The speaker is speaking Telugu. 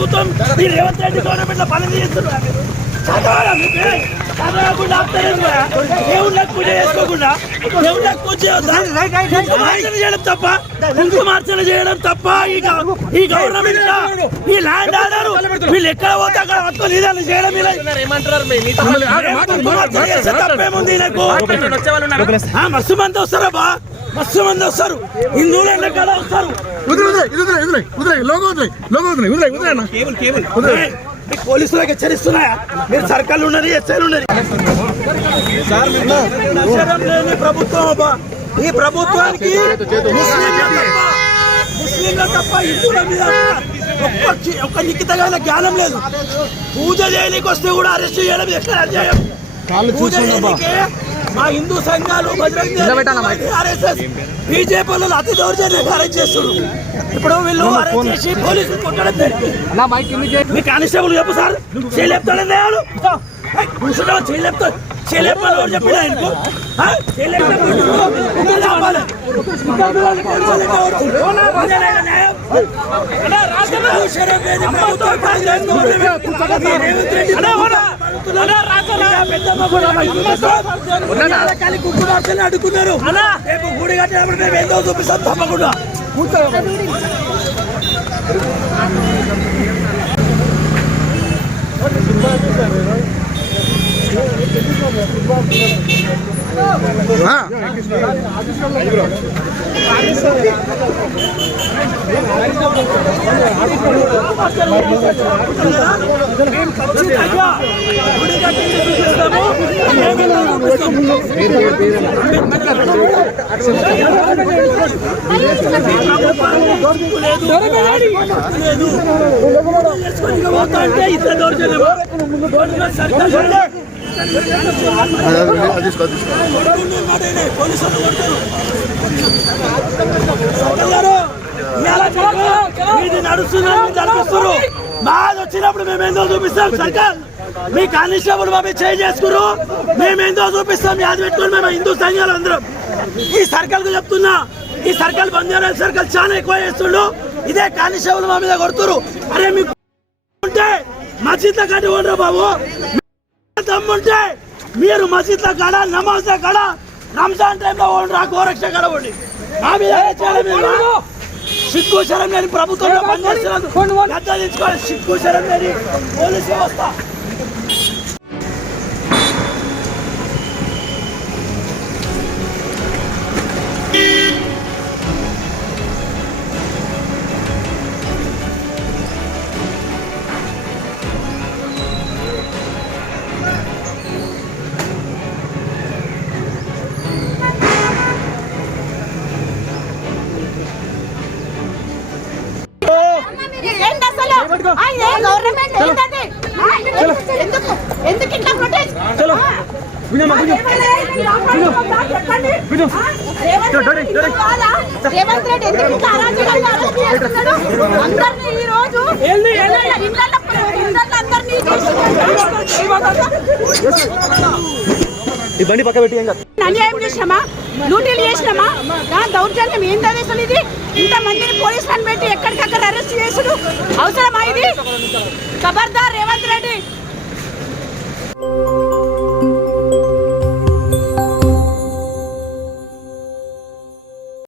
ప్రభుత్వం ఈ రేవంత్ రెడ్డి గవర్నమెంట్ లో పని చేస్తున్నారు. దేవుళ్ళకి పూజ చేసుకోకుండా దేవుళ్ళకి పూజ చేయడం తప్ప, కుంకుమార్చన చేయడం తప్ప ఈ గవర్నమెంట్ ఈ ల్యాండ్ ఆర్డర్ వీళ్ళు ఎక్కడ పోతే అక్కడ పట్టుకొని ఇదాన్ని చేయడం తప్పేముంది. మస్తు మంది వస్తారా బా, మస్తు మంది వస్తారు. హిందువులు ఎక్కడ వస్తారు. పోలీసులకు హెచ్చరిస్తున్నాయా? మీరు సర్కార్లు ఉన్నది, ఎస్ఐలు ఉన్నది. ప్రభుత్వం ఈ ప్రభుత్వానికి ముస్లింల తప్ప హిందువుల మీద ఒక్క నిఖితమైన జ్ఞానం లేదు. పూజ చేయడానికి వస్తే కూడా అరెస్ట్ చేయడం ఎక్కడ అన్యాయం. పూజ చేయడానికే మా హిందూ సంఘాలు, ఆర్ఎస్ఎస్, బీజేపీ వాళ్ళు అతి దౌర్జన్యంగా అరెస్ట్ చేస్తున్నారు. ఇప్పుడు వీళ్ళు అరెస్ట్ చేసి పోలీసులు కొట్టడం మీ కానిస్టేబుల్ చెప్పు సార్, చేయలేపుతాడు చేయలేపాలి చెప్పిన ఆయనకు అడుగుతున్నారు. రేపు గుడి కట్టినప్పుడు మేము ఏందో చూపిస్తాం తప్పకుండా. నడుస్తున్నారు. బాధ వచ్చినప్పుడు మేమేందో చూపిస్తాం. సర్కార్ మీ కానిస్టేబుల్ బాబు చేంజ్ చేసుకురు, మేమేందో చూపిస్తాం. యాది పెట్టుకుని మేము హిందూ సంఘాలు అందరం ఈ సర్కార్ కు చెప్తున్నా. ఈ సర్కార్ బంజారా సర్కార్ చాలా ఎక్కువ చేస్తుండ్రు. ఇదే కానిస్టేబుల్ మా మీద కొడుతురు. అరే మీకు ఉంటే మసీద్ల కాడ ఉండరు బాబు. దమ్ముంటే మీరు మసీద్ల కాడ, నమాజ్ల కాడ, రంజాన్ టైంలో ఉండరా, గోరక్ష కాడ ఉండి మా మీద సిగ్గు శరం లేని ప్రభుత్వంలో పనిచేస్తున్నారు. సిగ్గు శరం లేని పోలీస్ వ్యవస్థ. ఎందుకు ఇట్లా ప్రొటెస్ట్? రేవంత్ రెడ్డి ఎందుకు ఇట్లా అరాచకంగా చేస్తున్నాడు? అందరినీ ఈ రోజు అన్యాయం చేసినామా, లూటీలు చేసినామా, దౌర్జన్యం ఏంటది అసలు? ఇది ఇంతమందిని పోలీసులను పెట్టి ఎక్కడికక్కడ అరెస్ట్ చేసుడు అవసరమా? ఇది ఖబర్దార్ రేవంత్ రెడ్డి.